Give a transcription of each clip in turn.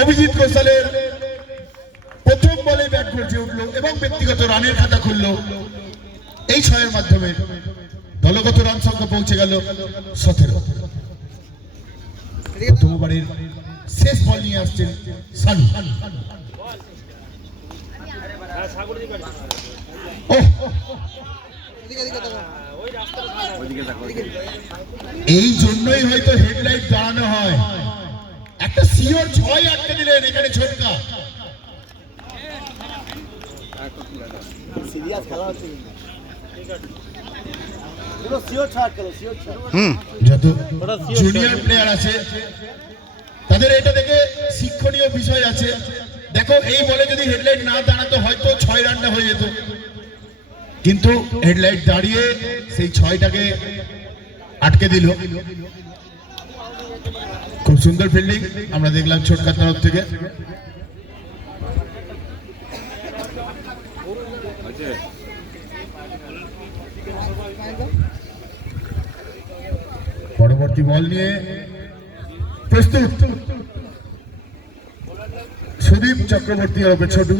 অভিজিৎ ঘোষালের প্রথম বলে ব্যাট গর্জে উঠল এবং ব্যক্তিগত রানের খাতা খুলল। এই 6-এর মাধ্যমে দলগত রান সংখ্যা পৌঁছে গেল 17। প্রথম ওভারের শেষ বল নিয়ে আসছেন সানু। এই জন্যই হয়তো হেডলাইট দাঁড়ানো হয়। একটা সিওর 6 আটকে দিলেন এখানে ছোটকা। সিরিয়াস খেলা হচ্ছে যত জুনিয়র প্লেয়ার আছে তাদের এটা দেখে শিক্ষণীয় বিষয় আছে। দেখো এই বলে যদি হেডলাইট না দাঁড়াতো হয়তো 6 রানটা হয়ে যেত, কিন্তু হেডলাইট দাঁড়িয়ে সেই 6টাকে আটকে দিল। খুব সুন্দর ফিল্ডিং আমরা দেখলাম ছোটকার তরফ থেকে। পরবর্তী বল নিয়ে প্রস্তুত সুদীপ চক্রবর্তী হবে ছোটু।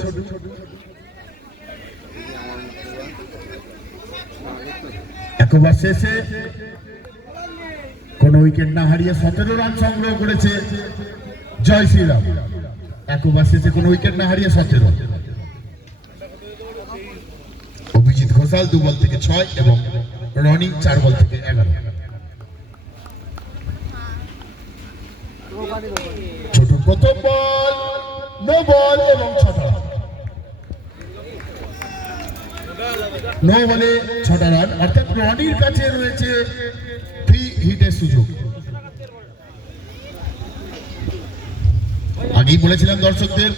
একবার শেষে কোন উইকেট না হারিয়ে 17 রান সংগ্রহ করেছে জয় শ্রীরাম। একবার শেষে কোন উইকেট না হারিয়ে 17। অভিজিৎ ঘোষাল 2 বল থেকে 6 এবং রনি 4 বল থেকে 11। ছোট প্রথম বল নো বল এবং 6টা রান। নো বলে 6টা রান, অর্থাৎ রনির কাছে রয়েছে ফ্রি হিটের সুযোগ। আগেই বলেছিলাম দর্শকদের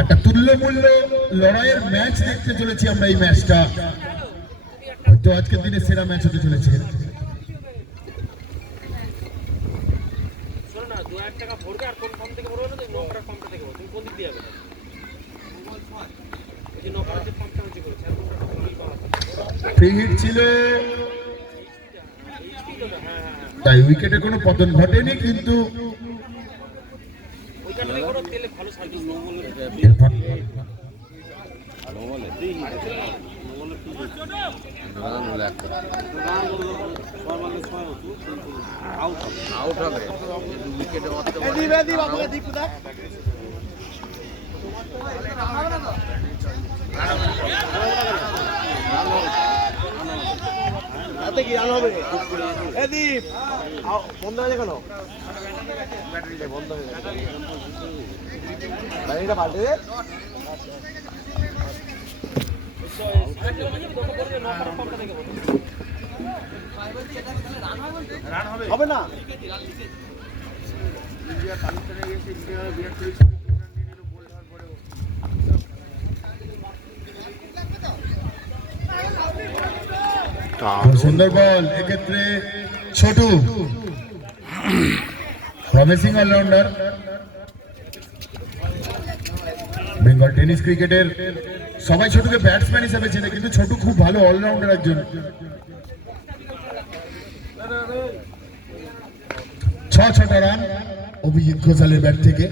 একটা তুল্যমূল্য লড়াইয়ের ম্যাচ দেখতে চলেছি আমরা। এই ম্যাচটা হয়তো আজকের দিনে সেরা ম্যাচ হতে চলেছে। ফ্রি হিট ছিল তাই উইকেটে কোনো পতন ঘটেনি, কিন্তু কি রান হবে? দীপ বন্ধ হয়ে কেন? বন্ধ হয়ে গাড়িটা পাল্টে দে। হবে না সুন্দর বল। এক্ষেত্রে Chhotu promising allrounder. Bengal tennis ক্রিকেটের সবাই ছোটুকে ব্যাটসম্যান হিসেবে চেনে, কিন্তু ছোটু খুব ভালো অলরাউন্ডার একজন। 6টা রান অভিজিৎ ঘোষালের ব্যাট থেকে।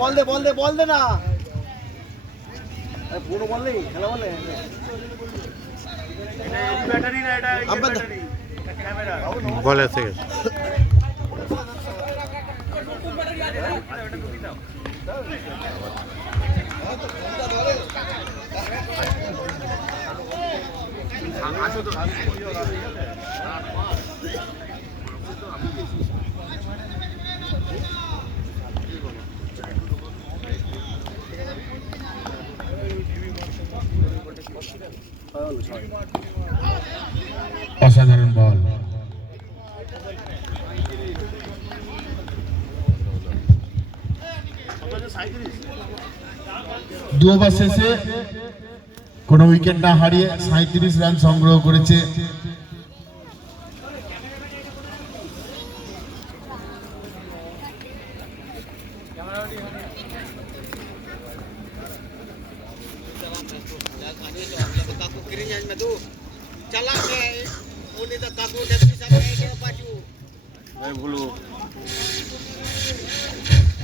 বল দে না পুরো বল নেই খেলা বলে বলে থেকে অসাধারণ বল। দু ওভার শেষে কোনো উইকেট না হারিয়ে 37 রান সংগ্রহ করেছে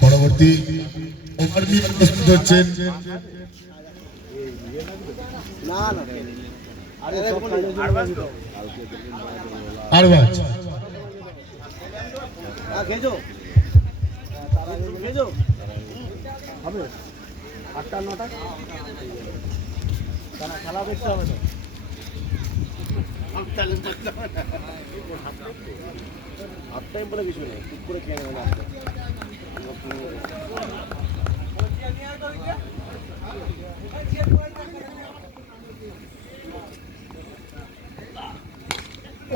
পরবর্তী ওভার নিয়ে প্রস্তুত হচ্ছেন না না আরে সব আরবাজ। খেয়েছো তারা খেয়েছো হবে 8টা 9টা তারা খেলা দেখতে হবে না হাফ টাইম বলে কিছু নেই ঠিক করে খেয়ে নেবে না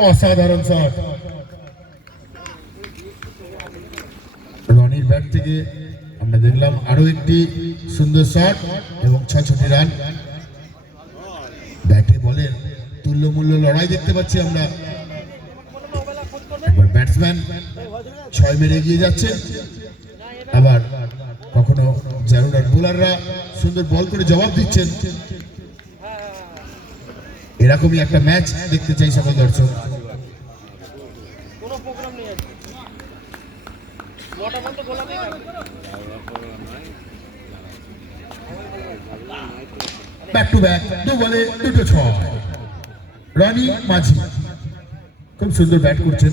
অসাধারণ শট রনির ব্যাট থেকে আমরা দেখলাম আরো একটি সুন্দর শট এবং 6টি রান। ব্যাটে বলের তুল্যমূল্য লড়াই দেখতে পাচ্ছি আমরা। এবার ব্যাটসম্যান 6 মেরে এগিয়ে যাচ্ছে, আবার কখনো জারুরার বোলাররা সুন্দর বল করে জবাব দিচ্ছেন। এরকমই একটা ম্যাচ দেখতে চাই সকল দর্শক। ব্যাক টু ব্যাক 2 বলে 2টো 6। রনি মাঝি খুব সুন্দর ব্যাট করছেন।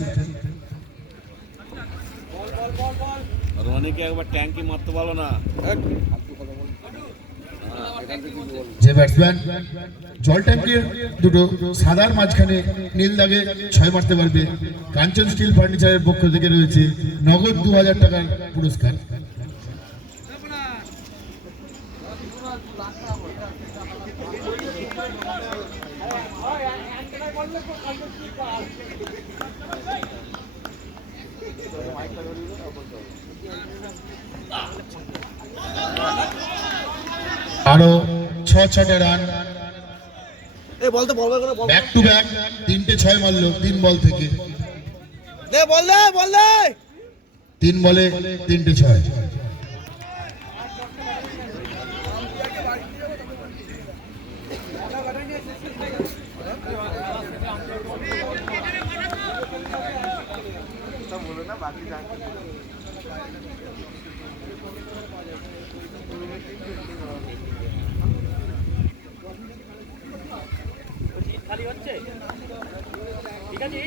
রনিকে একবার ট্যাঙ্কি মারতে পারলো না। যে ব্যাটসম্যান জল ট্যাঙ্কের দুটো সাদার মাঝখানে নীল দাগে 6 মারতে পারবে, কাঞ্চন স্টিল ফার্নিচারের পক্ষ থেকে রয়েছে নগদ 2000 টাকার পুরস্কার। আরো 6 রান। এই বল তো বল করে বল ব্যাক টু ব্যাক 3টে 6 মারলো 3 বল থেকে। দে বল দে 3 বলে 3টে 6। খালি হচ্ছে ঠিক আছে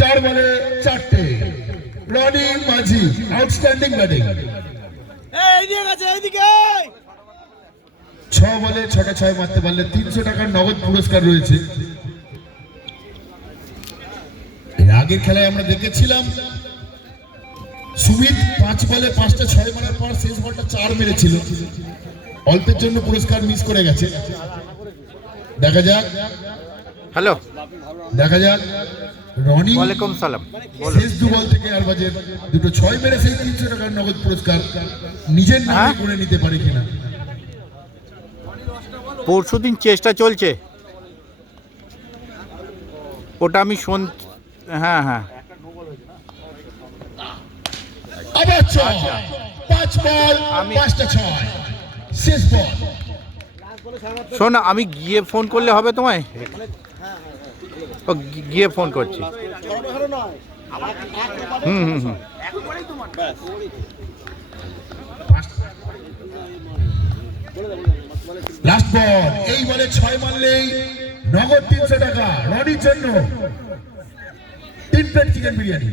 4 বলে 4টে। রনি মাঝি আউটস্ট্যান্ডিং ব্যাটিং। এই দিকে গেছে এইদিকে 6 বলে 6টা 6 মারতে পারলে 300 টাকার নগদ পুরস্কার রয়েছে। এর আগের খেলায় আমরা দেখেছিলাম সুমিত 5 বলে 5টা 6 মারার পর শেষ বলটা 4 মেরেছিল, অল্পের জন্য পুরস্কার মিস করে গেছে। দেখা যাক হ্যালো, রনি ওয়ালাইকুম সালাম। শেষ 2 বল থেকে আরবাজের দুটো 6 মেরে সেই 300 টাকার নগদ পুরস্কার নিজের নামে করে নিতে পারে কিনা। পরশুদিন চেষ্টা চলছে, ওটা আমি হ্যাঁ হ্যাঁ আবার 5 বল 5টা 6 শেষ বল। শোন, আমি গিয়ে ফোন করলে হবে তোমায়? ও গিয়ে ফোন করছি। হুম হুম হুম লাস্ট বল, এই বলে 6 মারলেই নগদ 300 টাকা রনির জন্য 3 প্লেট চিকেন বিরিয়ানি।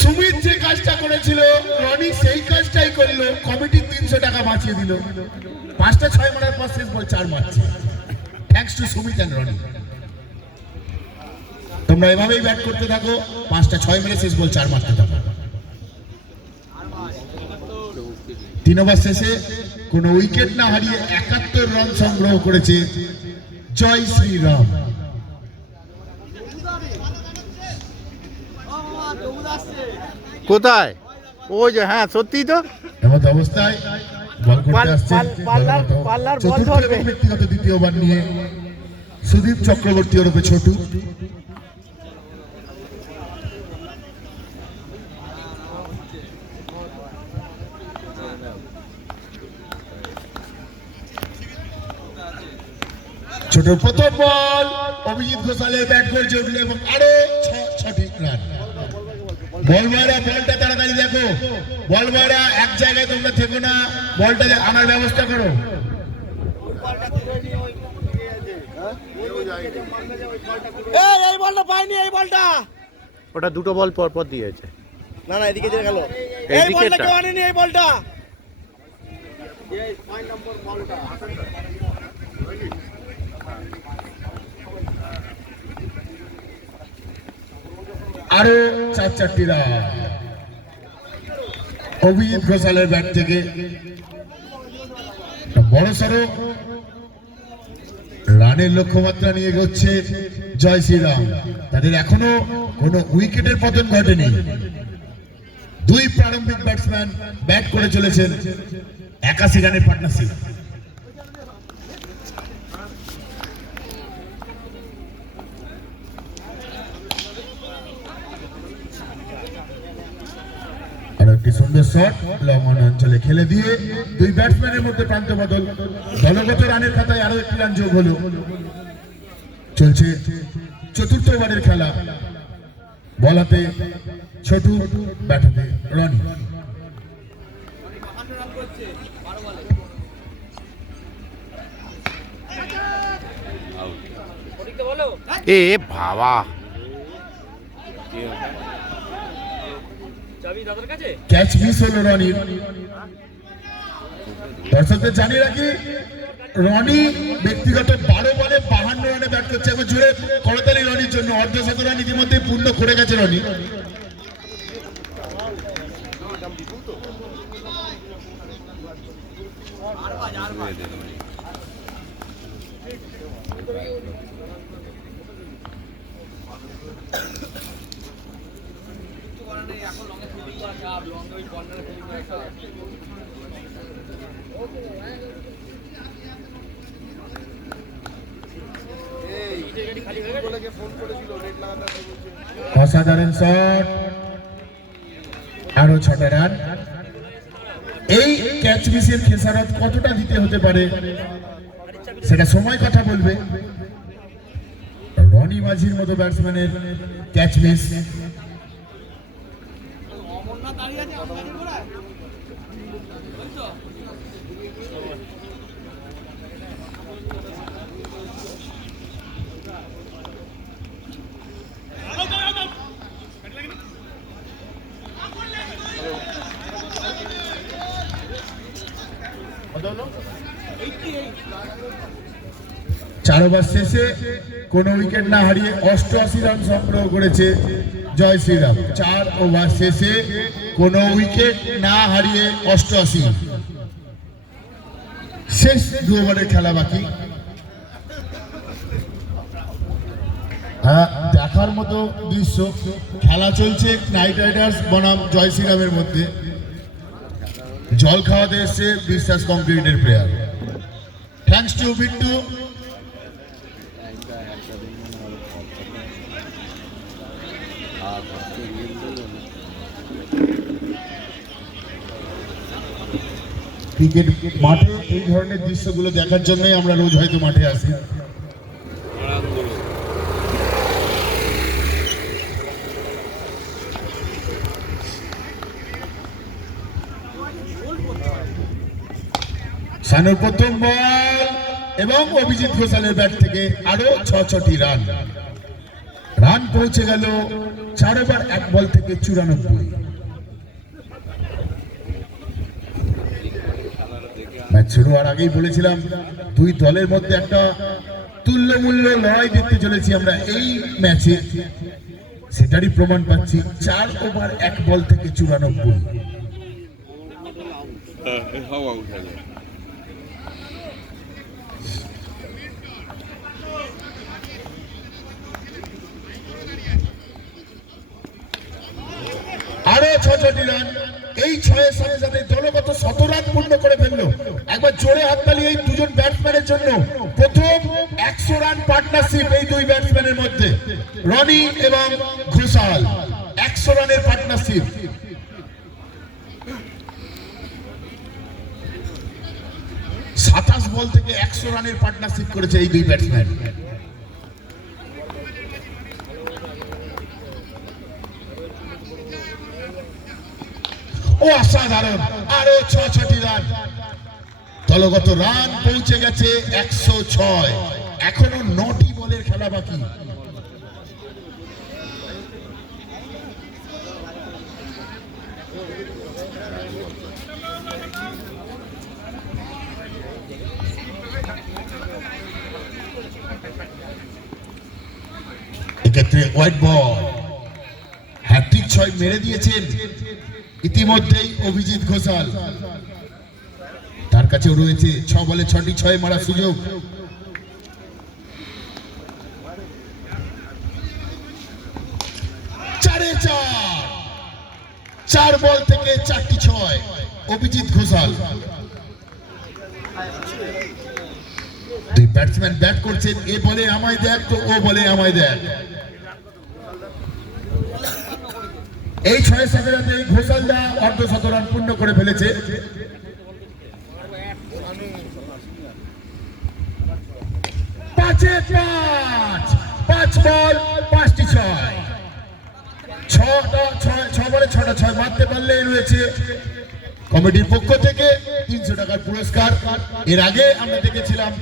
সুমিত যে কাজটা করেছিল রনি সেই কাজটাই করলো, কমিটি 300 টাকা বাঁচিয়ে দিল। 5টা 6 মারার পর শেষ বল 4 মারছে, thanks to Sumit and Roni. তোমরা এভাবেই ব্যাট করতে থাকো, 5টা 6 মেরে শেষ বল 4 মারতে থাকো। 3 ওভার শেষে কোনো উইকেট না হারিয়ে 71 রান সংগ্রহ করেছে জয় শ্রীরাম। কোথায়? ওই যে, হ্যাঁ সত্যি তো। এমন অবস্থায় বল করতে আসছে পাল্লার বল চতুর্থ ধরবে। এবং ব্যক্তিগত দ্বিতীয় ওভার নিয়ে সুদীপ চক্রবর্তী ওরফে ছোটু। ছোট প্রথম বল, অভিজিৎ ঘোষালের ব্যাট করছে উঠলো এবং আরো ছটি রান। বলবারা বলটা তাড়াতাড়ি দেখো, বলবারা এক জায়গায় তোমরা থেকো না, বলটা আনার ব্যবস্থা করো। এই বলটা পাইনি, এই বলটা ওটা দুটো বল পর পর দিয়েছে। না না এদিকে যে গেল, এই এই বলটা দিকেরটা? কেউ আনেনি, এই বলটা আরো চারটি রান অভিজিৎ ঘোষালের ব্যাট থেকে। বড় সড়ো রানের লক্ষ্যমাত্রা নিয়ে এগোচ্ছে জয় শ্রীরাম। তাদের এখনো কোনো উইকেটের পতন ঘটেনি। দুই প্রারম্ভিক ব্যাটসম্যান ব্যাট করে চলেছেন 81 রানের পার্টনারশিপ। আর একটি সুন্দর শট লং অন অঞ্চলে খেলে দিয়ে দুই ব্যাটসম্যানের মধ্যে প্রান্ত বদল। দলগত রানের খাতায় আরো একটি রান যোগ হলো। চলছে চতুর্থ ওভারের খেলা। বল হাতে ছোটু, ব্যাট হাতে রনি। এ বাবা, চাবি দাদার কাছে। ক্যাচ মিস হলো রনির। দর্শকদের জানিয়ে রাখি, রনি ব্যক্তিগত 12 বলে 52 রানে ব্যাট করছে। এখন জুড়ে করতালি রনির জন্য। অর্ধশত রান ইতিমধ্যে পূর্ণ করে গেছে রনি। অসাধারণ শট, আরো 6টা রান। এই ক্যাচ মিসের খেসারত কতটা দিতে হতে পারে সেটা সময় কথা বলবে। রনি মাঝির মতো ব্যাটসম্যানের ক্যাচ মিস। চার ওভার শেষে কোনো উইকেট না হারিয়ে 88 রান সংগ্রহ করেছে জয় শ্রীরাম। 4 ওভার শেষে কোনো উইকেট না হারিয়ে 88। শেষ 2 ওভারের খেলা বাকি। দেখার মতো দৃশ্য, খেলা চলছে নাইট রাইডার্স বনাম জয় শ্রীরামের মধ্যে। জল খাওয়াতে এসছে বিশ্বাস কংক্রিটের player. Thanks to Bittu. Cricket মাঠে এই ধরনের দৃশ্যগুলো দেখার জন্যই আমরা রোজ হয়তো মাঠে আসি। সানুর প্রথম বল এবং অভিজিৎ ঘোষালের ব্যাট থেকে আরো 6টি রান। রান পৌঁছে গেল 4 ওভার 1 বল থেকে 94। ম্যাচ শুরু হওয়ার আগেই বলেছিলাম দুই দলের মধ্যে একটা তুল্যমূল্য লড়াই দেখতে চলেছি আমরা এই ম্যাচে। সেটারই প্রমাণ পাচ্ছি। 4 ওভার 1 বল থেকে 94। হাওয়া উঠে যায়। আরো 6টি রান। এই 6-এর সাথে সাথে দলগত 100 রান পূর্ণ করে ফেললো। একবার জোরে হাততালি এই দুজন ব্যাটসম্যানের জন্য। প্রথম 100 রান পার্টনারশিপ এই দুই ব্যাটসম্যানের মধ্যে, রনি এবং ঘোষাল, 100 রানের পার্টনারশিপ। সাতাশ বল থেকে 100 রানের পার্টনারশিপ করেছে এই দুই ব্যাটসম্যান। ও অসাধারণ, আরো 6টি রান, দলগত রান পৌঁছে গেছে 106। এখনো 9টি বলের খেলা বাকি। এক্ষেত্রে হোয়াইট বল, হ্যাট্রিক 6 মেরে দিয়েছেন ইতিমধ্যেই অভিজিৎ ঘোষাল। তার কাছেও রয়েছে 6 বলে 6টি 6 মারার সুযোগ। চারে 4 বল থেকে 4টি 6 অভিজিৎ ঘোষাল। দুই ব্যাটসম্যান ব্যাট করছেন, এ বলে আমায় দেখ তো ও বলে আমায় দেখ। এই 6 সাথে ঘোষালদা অর্ধশত রান পূর্ণ করে ফেলেছে। 5-এ 5 বল 5টি 6, 6 বলে 6টা 6 মারতে পারলেই রয়েছে কমিটির পক্ষ থেকে 300 টাকার পুরস্কার। এর আগে আমরা দেখেছিলাম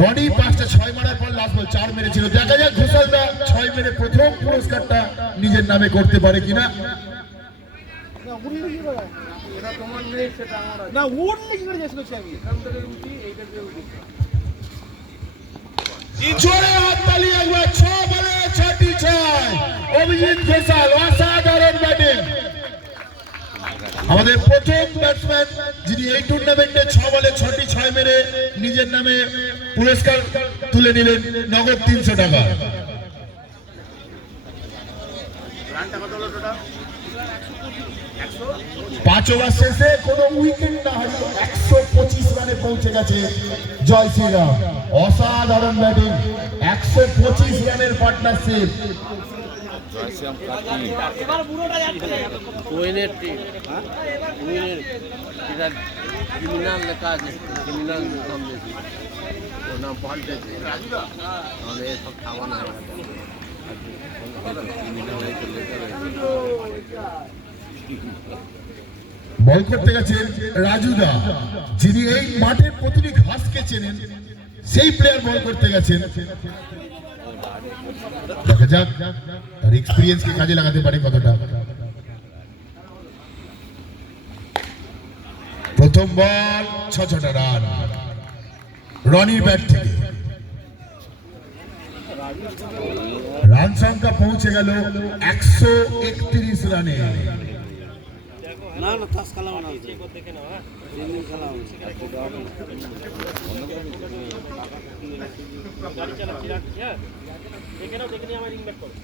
রনি 5টা 6 মারার পর লাস্ট বল 4 মেরেছিল। দেখা যাক ঘোষালদা 6 মেরে প্রথম পুরস্কারটা নিজের নামে করতে পারে কিনা। জোরে হাততালি একবার। 6 বলে 6টি 6 অভিজিৎ ঘোষাল, অসাধারণ ব্যাটিং। আমাদের প্রথম ব্যাটসম্যান যিনি এই টুর্নামেন্টে 6 বলে 6টি 6 মেরে নিজের নামে পুরস্কার তুলে নিলেন, নগদ 300 টাকা। 5 ওভার শেষে কোনো উইকেট না হলে 125 রানে পৌঁছে গেছে জয় শ্রীরাম। অসাধারণ ব্যাটিং, 125 রানের পার্টনারশিপ। এবার বুড়োটা যাচ্ছে। কোয়েনের টিম, কোয়েনের এটা ক্রিমিনাল লেখা আছে, ক্রিমিনাল নাম দিয়েছি, ওর নাম পাল্টেছে। তাহলে এসব খাওয়ানো হয় বল করতে গেছেন রাজুদা, যিনি এই মাঠের প্রতিটি ঘাসকে চেনেন, সেই প্লেয়ার বল করতে গেছেন। দেখা যাক তার এক্সপিরিয়েন্সকে কাজে লাগাতে পারে কতটা। প্রথম বল 6টা রান রনির ব্যাট থেকে। রান সংখ্যা পৌঁছে গেল 131 রানে। না না তাস খেলা না, দেখে নাও। হ্যাঁ, খেলা গাড়ি চালাচ্ছি, রাখছি। হ্যাঁ, দেখে নাও, দেখে নিয়ে আমার রিং ব্যাক করো।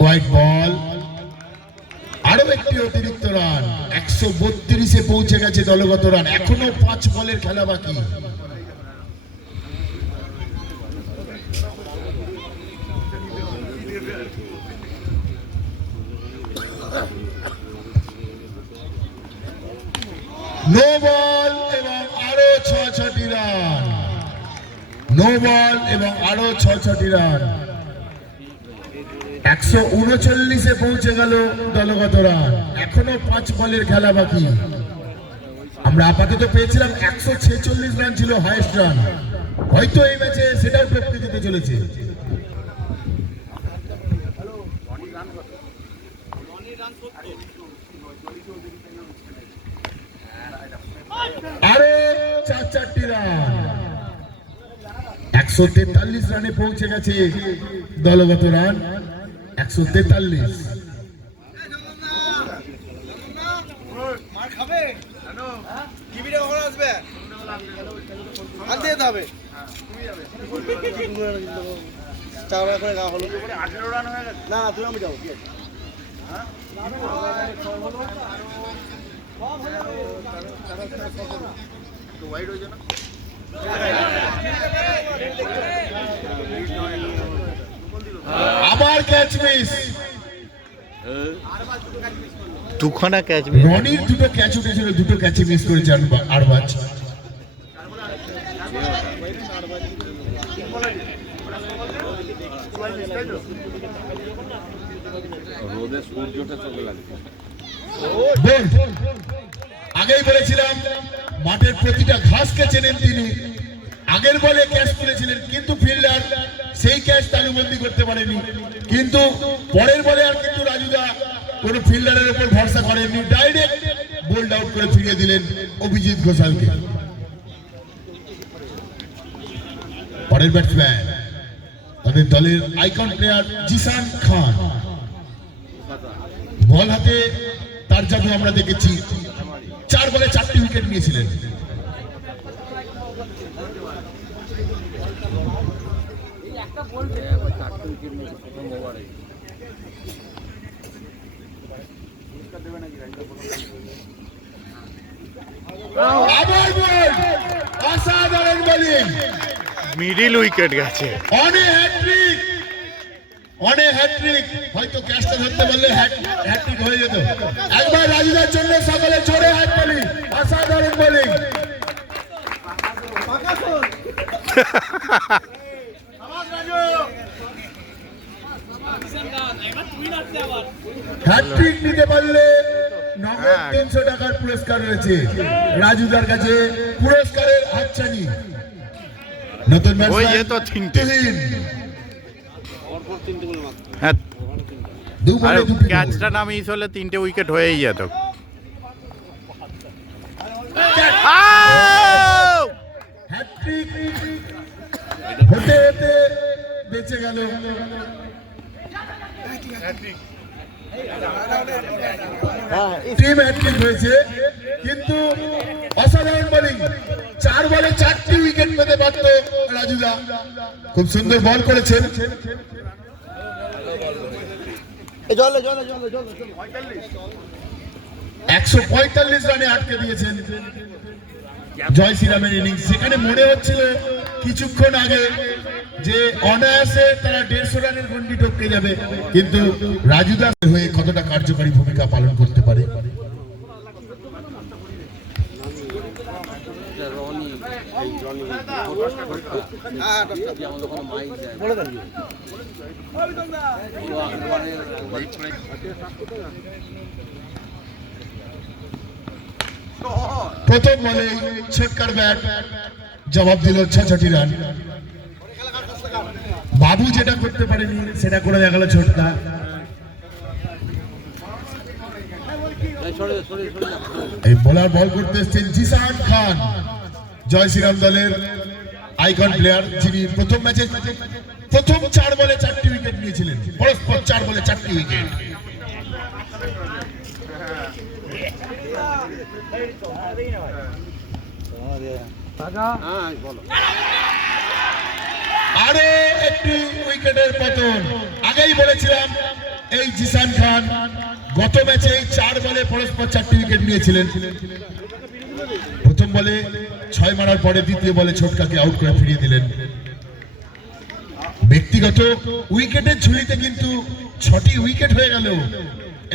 হোয়াইট বল, আরো একটি অতিরিক্ত রান। 132-এ পৌঁছে গেছে দলগত রান। এখনো 5 বলের খেলা বাকি। নো বল এবং আরো 6টি রান। নো বল এবং আরো 6টি রান। 139-এ পৌঁছে গেল দলগত রান। এখনো 5 বলের খেলা বাকি। আমরা আপাতত পেয়েছিলাম 146 রান ছিল হাইয়েস্ট রান, হয়তো এই ম্যাচে সেটাও টপকে যেতে চলেছে। আরো 4টি রান। 143 রানে পৌঁছে গেছে দলগত রান। 143। আবার ক্যাচ মিস। দুখানা ক্যাচ রনির দুটো ক্যাচ উঠেছিল, দুটো ক্যাচে মিস করেছে আরবাজ। রোদে সূর্যটা চোখে লাগছে। বল। আগেই বলেছিলাম মাঠের প্রতিটা ঘাসকে চেনেন তিনি। আগের বলে ক্যাচ তুলেছিলেন, কিন্তু ফিল্ডার সেই ক্যাচ তালুবন্দি করতে পারেনি। কিন্তু পরের বলে আর কিন্তু রাজুদা কোন ফিল্ডারের উপর ভরসা করেননি, ডাইরেক্ট বোল্ড আউট করে ফিরিয়ে দিলেন অভিজিৎ ঘোষালকে। পরের ব্যাটসম্যান তাদের দলের আইকন প্লেয়ার জিসান খান। বল হাতে তার জাদু আমরা দেখেছি, 4 বলে 4টি উইকেট নিয়েছিলেন। আবার বল, অসাধারণ বোলিং, মিডিল উইকেট গেছে। অনে হ্যাট্রিক, অনে হ্যাট্রিক। হয়তো ক্যাচটা ধরতে বললে হ্যাট্রিক হয়ে যেত। একবার রাজুদার জন্য সকলে জোরে হাত তালি। অসাধারণ বোলিং। হ্যাট্রিক নিতে পারলে নগদ 300 টাকার পুরস্কার রয়েছে রাজুদার কাছে। পুরস্কারের হাতছানি। নতুন ওই এ তো তিনটে। হ্যাঁ, আর ক্যাচটা না মিস হলে 3টে উইকেট হয়েই যেত। হ্যাট্রিক হতে হতে বেঁচে গেল। টিম হ্যাট্রিক হয়েছে, কিন্তু অসাধারণ বোলিং। 4 বলে 4টি উইকেট পেতে পারত রাজুদা। খুব সুন্দর বল করেছেন। 145 রানে আটকে দিয়েছেন জয় শ্রীরামের ইনিংস। সেখানে মনে হচ্ছিল কিছুক্ষণ আগে যে অনায়াসে তারা 150 রানের গন্ডি টপকে যাবে, কিন্তু রাজুদা হয়ে কতটা কার্যকারী ভূমিকা পালন করতে পারে। প্রথম বলে ছোটকার ব্যাট জবাব দিল 66 রান। বাবু যেটা করতে পারেনি সেটা করে দেখালো ছোটকা। এই বোলার বল করতে এসেছেন জিসান খান, জয় শ্রীরাম দলের আইকন প্লেয়ার, যিনি প্রথম ম্যাচে প্রথম 4 বলে 4টি উইকেট নিয়েছিলেন। পরস্পর 4 বলে 4টি উইকেট। আরো একটি উইকেটের পতন। আগেই বলেছিলাম এই জিসান খান গত ম্যাচে 4 বলে পরস্পর 4টি উইকেট নিয়েছিলেন। প্রথম বলে 6 মারার পরে দ্বিতীয় বলে ছোটকাকে আউট করে ফিরিয়ে দিলেন। ব্যক্তিগত উইকেটের ঝুলিতে কিন্তু 6টি উইকেট হয়ে গেল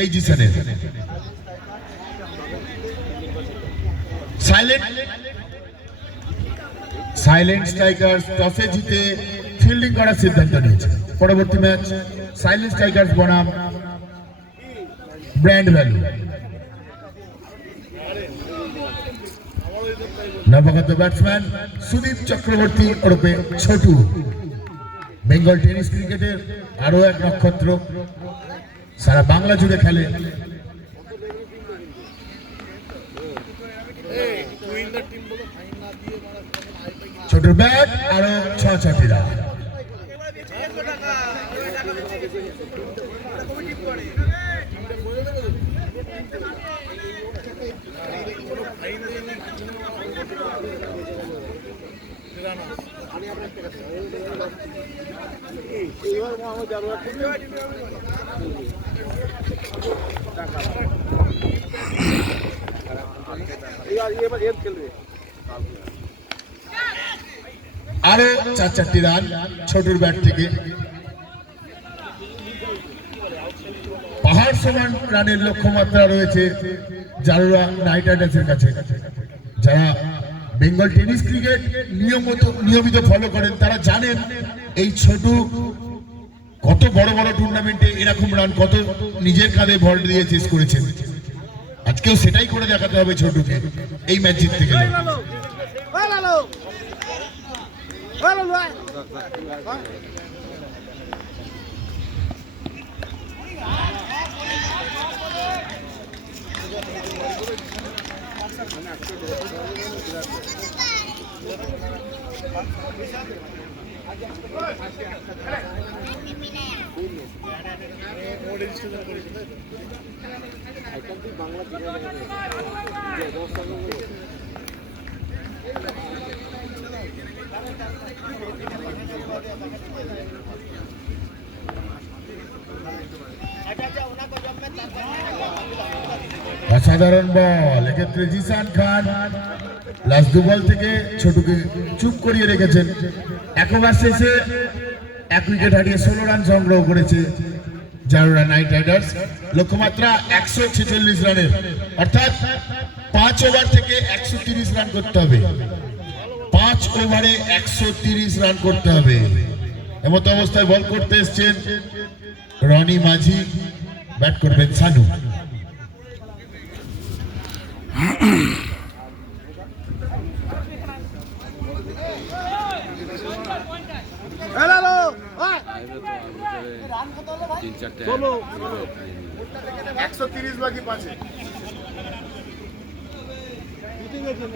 এই জিসানের। সাইলেন্ট স্ট্রাইকার্স টসে জিতে ফিল্ডিং করার সিদ্ধান্ত নিয়েছে। পরবর্তী ম্যাচ সাইলেন্ট স্ট্রাইকার্স বনাম ব্র্যান্ড ভ্যালু। নবাগত ব্যাটসম্যান সুদীপ চক্রবর্তী ওরফে ছোটু, বেঙ্গল টেনিস ক্রিকেটের আরো এক নক্ষত্র, সারা বাংলা জুড়ে খেলে। ছোট ব্যাট আরো 6-6টি রান। আরো 4-4টি রান ছোটুর ব্যাট থেকে। পাহাড় সমান রানের লক্ষ্যমাত্রা রয়েছে জারুরা নাইট রাইডার্সের কাছে। যারা বেঙ্গল টেনিস ক্রিকেট নিয়মিত ফলো করেন তারা জানেন এই ছোটু কত বড় বড় টুর্নামেন্টে এরকম রান কত নিজের কাঁধে ভর দিয়ে চেস করেছেন। আজকেও সেটাই করে দেখাতে হবে ছোটুকে এই ম্যাচ জিততে গেলে। অসাধারণ বল, এক্ষেত্রে জিসান খান লাস্ট 2 বল থেকে ছোটুকে চুপ করিয়ে রেখেছেন। এক ওভার শেষে 1 উইকেট হারিয়ে 16 রান সংগ্রহ করেছে জারুরা নাইট রাইডার্স। লক্ষ্যমাত্রা 146 রানের, অর্থাৎ 5 ওভার থেকে 130 রান করতে হবে। 5 ওভারে 130 রান করতে হবে। এমত অবস্থায় বল করতে এসছেন রনি মাঝি, ব্যাট করবেন সানু।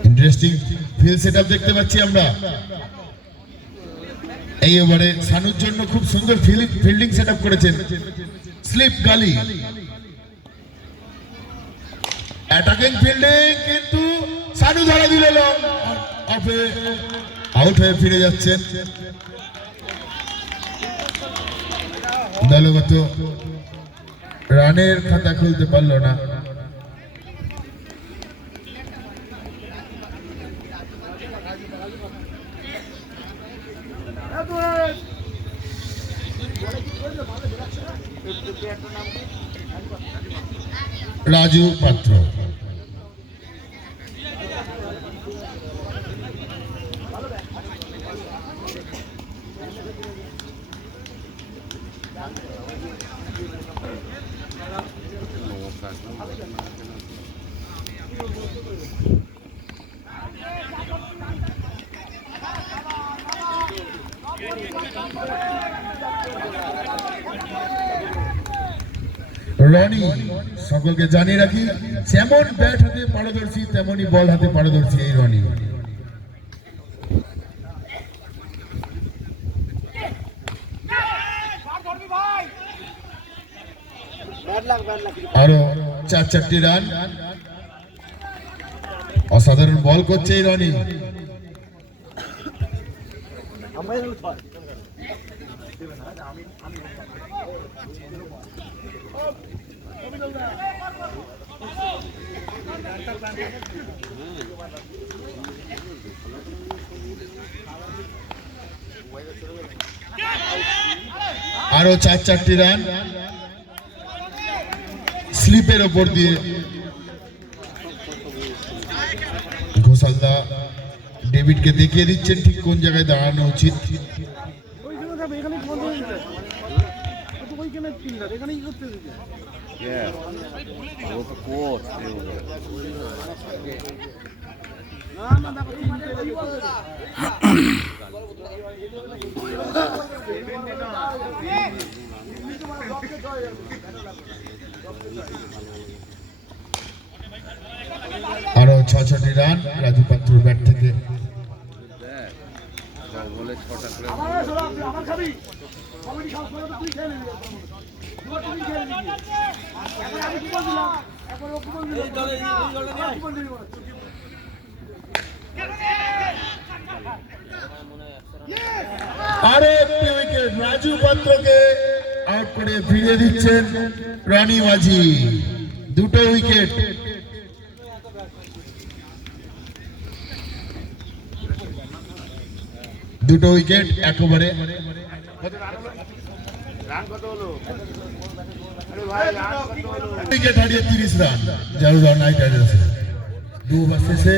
ইন্টারেস্টিং ফিল্ড সেটআপ দেখতে পাচ্ছি আমরা এই ওভারে। সানুর জন্য খুব সুন্দর ফিল্ডিং সেটআপ করেছেন। স্লিপ গালি, অ্যাটাকিং ফিল্ডিং, কিন্তু সানু ধরা দিল লং অফে, আউট হয়ে ফিরে যাচ্ছেন। দলগত রানের খাতা খুলতে পারল না। রাজু পাত্র। রনি, সকলকে জানিয়ে রাখি যেমন ব্যাট হাতে পারদর্শী তেমনি বল হাতে পারদর্শী এই রনি। আরো 4-4টি রান, অসাধারণ বল করছে এই রনি। আরো 4-4টি রান স্লিপের ওপর দিয়ে। ঘোষালদা ডেভিডকে দেখিয়ে দিচ্ছেন ঠিক কোন জায়গায় দাঁড়ানো উচিত। আরো 6-6টি রান রাজু পাত্র ব্যাট থেকে। আরো একটি উইকেট, রাজু পাত্রকে আউট করে ফিরিয়ে দিচ্ছেন রনি মাঝি। 2টো উইকেট। দুটো উইকেট একেবারে। উইকেট হারিয়ে 30 রান জারুরা নাইট রাইডার্স, 2 ওভার শেষে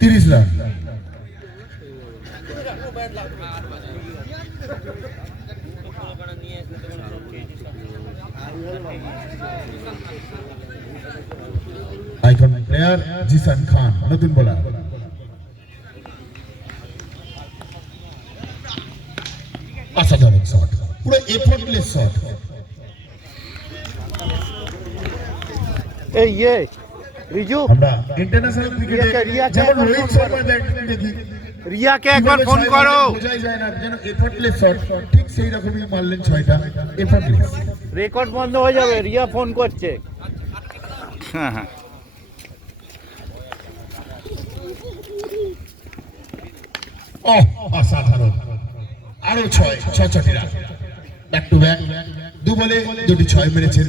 30 রান। আইকন প্লেয়ার জিসান খান, নতুন বোলার। অসাধারণ শট, পুরো এফর্টলেস শট। এই রিজু, আমরা ইন্টারন্যাশনাল ক্রিকেটে রিয়াকে যেমন একবার রোহিত ফোন শর্মার ব্যাটিং দেখি, রিয়াকে একবার ফোন করো। বোঝাই যায় না যেন এফর্টলেস শট, ঠিক সেই রকমই মারলেন 6টা এফর্টলেস। রেকর্ড বন্ধ হয়ে যাবে, রিয়া ফোন করছে। হ্যাঁ হ্যাঁ, অসাধারণ, আরো 6 রান, ব্যাক টু ব্যাক, 2 বলে 2টি 6 মেরেছেন।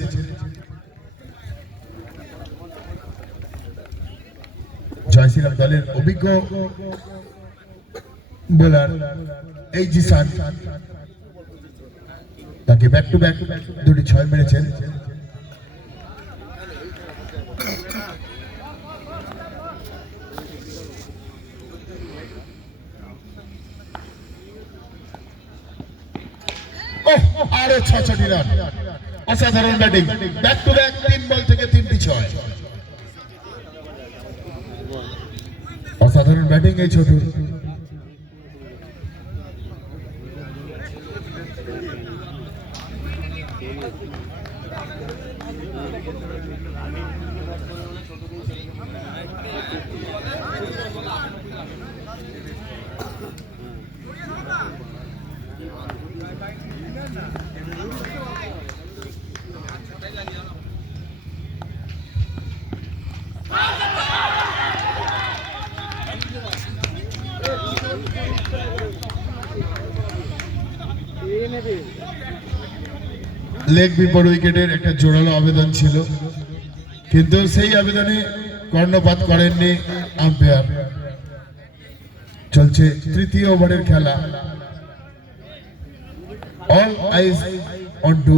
জয়শ্রীরাম দলের অভিজ্ঞ বোলার এই জিসান, তাকে ব্যাক টু ব্যাক 2টি 6 মেরেছেন। আরো 6 রান, অসাধারণ ব্যাটিং, ব্যাক টু ব্যাক 3 বল থেকে 3টি 6। অসাধারণ ব্যাটিং এই ছোট। লেগ বিপর উইকেটের একটা জোরালো আবেদন ছিল, কিন্তু সেই আবেদনে কর্ণপাত করেননি আম্পায়ার। চলছে 3য় ওভারের খেলা। All eyes on to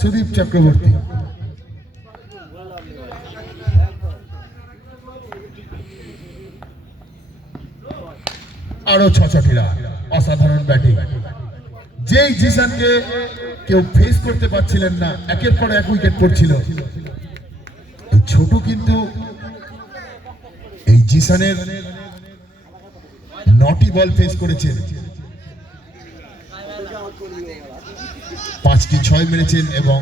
Sudip Chakraborty. আরো 6 রান, অসাধারণ ব্যাটিং। যেই জিসানকে কেউ ফেস করতে পারছিলেন না, একের পর এক উইকেট পড়ছিল। এই ছোট কিন্তু এই জিসানের 9টি বল ফেস করেছেন, 5টি 6 মেরেছেন এবং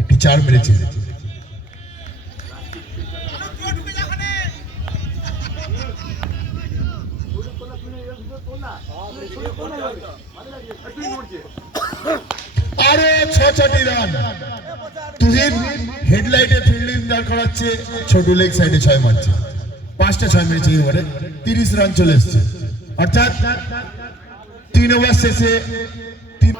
একটি 4 মেরেছেন। আরো 6 রান, তুহিন হেডলাইটে ফিল্ডিং দাঁড় করাচ্ছে, ছোট লেগ সাইডে 6 মারছে, 5টা 6 মেরেছে এই ওভারে, 30 রান চলে এসছে। অর্থাৎ 3 ওভার শেষে 3।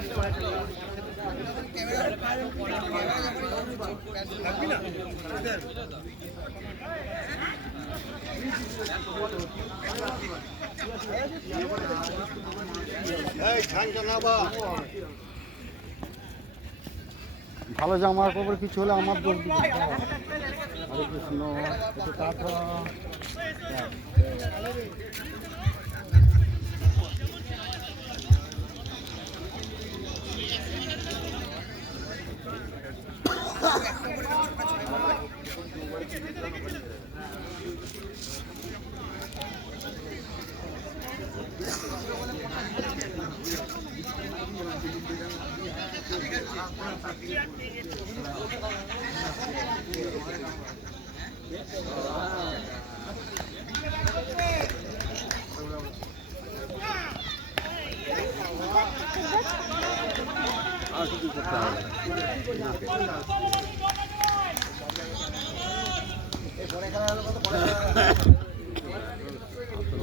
ভালো জামার কাপড় কিছু হলে আমার দোষ দিতে হবে। হরে কৃষ্ণ, একটু টাটা।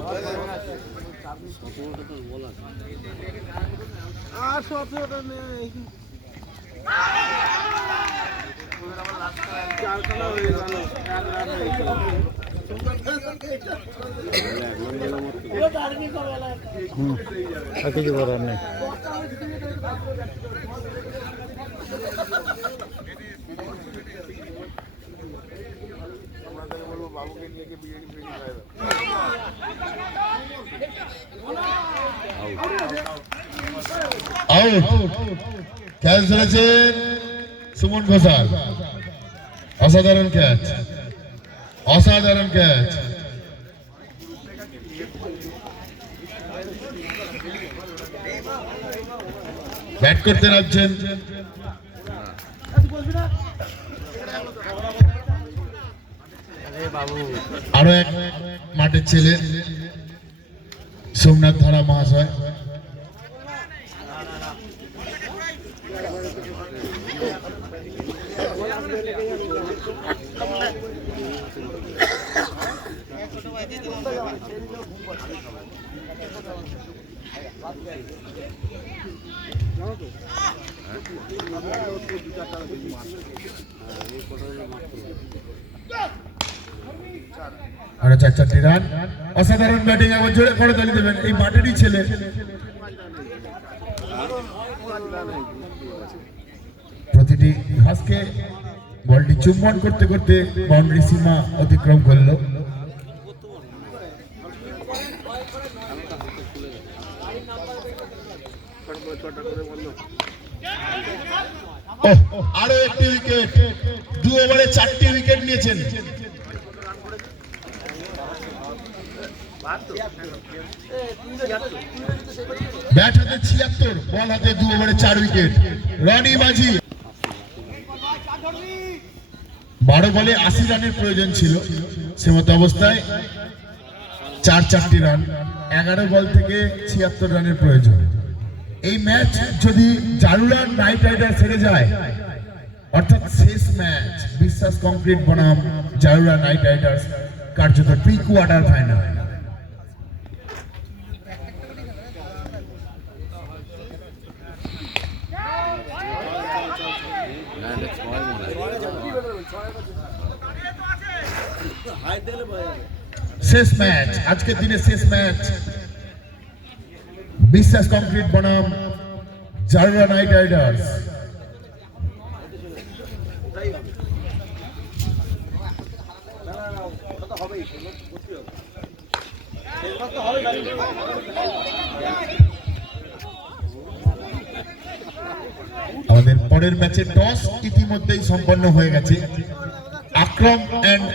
হয়ে গেল আর কিছু করার নেই। আউট, ক্যাচ ধরেছেন সুমন ঘোষাল। অসাধারণ ক্যাচ, অসাধারণ ক্যাচ। ব্যাট করতে নামছেন আরো এক মাঠের ছেলে সোমনাথ ধারা মহাশয়। আরো 4-4টি রান। অসাধারণ ব্যাটিং, একবার জোরে করে তালি দেবেন। এই মাঠেরই ছেলে। প্রতিটি ঘাসকে বলটি চুম্বন করতে করতে বাউন্ডারি সীমা অতিক্রম করলো। আরো একটি উইকেট, 2 ওভারে 4টি উইকেট নিয়েছেন। ব্যাট হাতে 76, বল হাতে 2 ওভারে 4 উইকেট। রনি মাঝি 12 বলে 80 রানের প্রয়োজন ছিল, সেমত অবস্থায় 4-4টি রান। 11 বল থেকে 76 রানের প্রয়োজন। এই ম্যাচ যদি জারুলা নাইট রাইডার্স হেরে যায়, অর্থাৎ শেষ ম্যাচ বিশ্বাস কংক্রিট বনাম জারুলা নাইট রাইডার্স কার্যত প্রি কোয়ার্টার ফাইনাল। শেষ ম্যাচ, আজকের দিনে শেষ ম্যাচ বিশ্বাস কংক্রিট বনাম জারুলা নাইট রাইডার্স। আমাদের পরের ম্যাচে টস ইতিমধ্যেই সম্পন্ন হয়ে গেছে। Akram and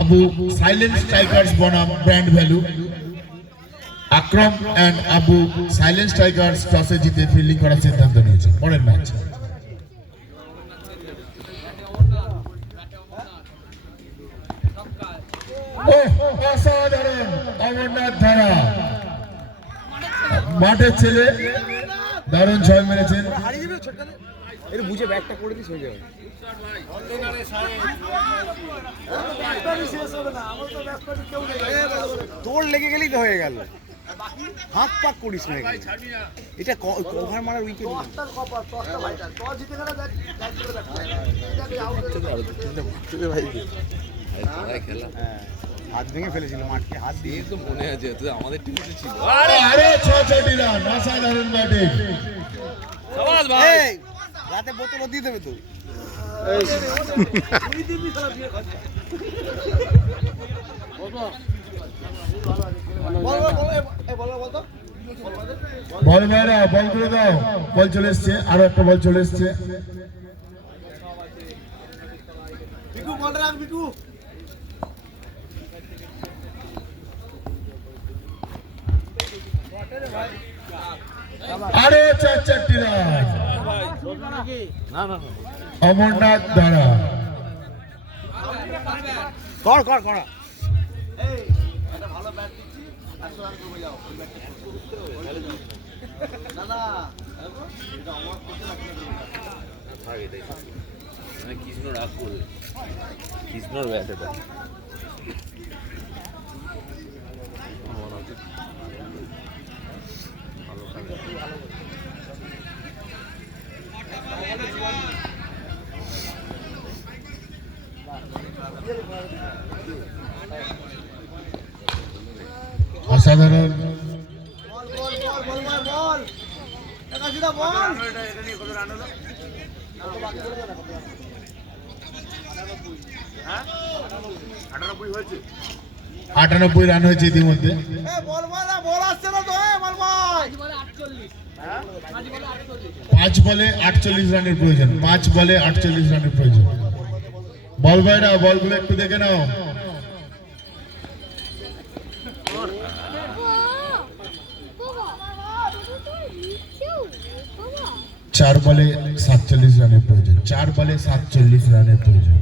Abu Silent Strikers বনাম Brand Value. Akram and Abu Silent Strikers টসে জিতে ফিল্ডিং করার সিদ্ধান্ত নিয়েছে। পরের ম্যাচ অসাধারণ অমরনাথ ধারা, মাঠের ছেলে দারুণ ছয় মেরেছেন। বুঝে ব্যাগটা করে দিস হয়ে যাবে। তোর লেগে গেলেই তো হয়ে গেল, হাত পাক করিস না। এটা কভার মারার উইকেট। হাত ভেঙে ফেলেছিল মাঠকে, হাত দিয়ে তো মনে আছে তুই আমাদের টিমে ছিল। আরে 6-6টি রান, অসাধারণ ব্যাটিং। রাতে বোতল দিয়ে দেবে তো। বল ভাইরা, বল করে দাও। বল চলে এসছে, আরো একটা বল চলে এসছে। আরো 4-4টি রান। অমরনাথ ধারা কর কর কর। কৃষ্ণ রাগ করবে, কৃষ্ণর ব্যাট এটা। অসাধারণ 98 রান হয়েছে ইতিমধ্যে। 5 বলে 48 রানের প্রয়োজন, 5 বলে 48 রানের প্রয়োজন। বল বয়রা, বলগুলো একটু দেখে নাও। চার বলে 47 রানের প্রয়োজন, 4 বলে 47 রানের প্রয়োজন।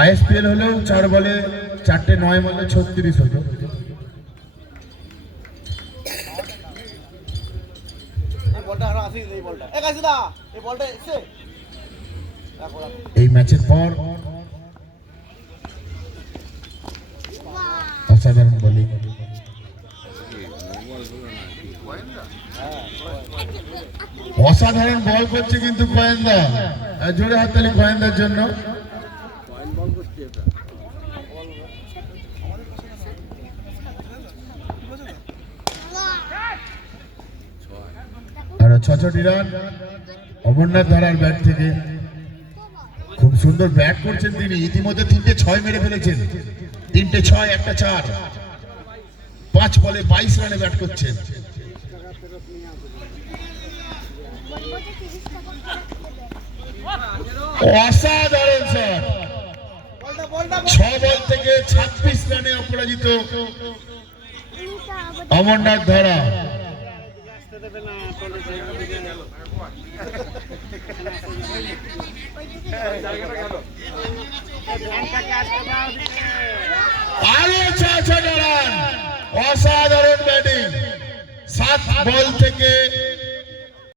আইএসপিএল হলেও 4 বলে 4টে 9 বলে 36 হতো। এই ম্যাচের পর অসাধারণ বোলিং, অসাধারণ বল করছে কিন্তু গোয়েন্দা। জোরে হাততালি গোয়েন্দার জন্য। পয়েন্ট বল করছে এটা। আর 66 রান অমরনাথ ধারার ব্যাট থেকে। খুব সুন্দর ব্যাট করছেন তিনি, ইতিমধ্যে 3টে 6 মেরে ফেলেছেন। 3টে 6, একটা 4। 5 বলে 22 রানে ব্যাট করছেন। অসাধারণ শট। 6 বল থেকে 26 রানে অপরাজিত অমরনাথ ধারা। আরো 6 রান, অসাধারণ ব্যাটিং। 7 বল থেকে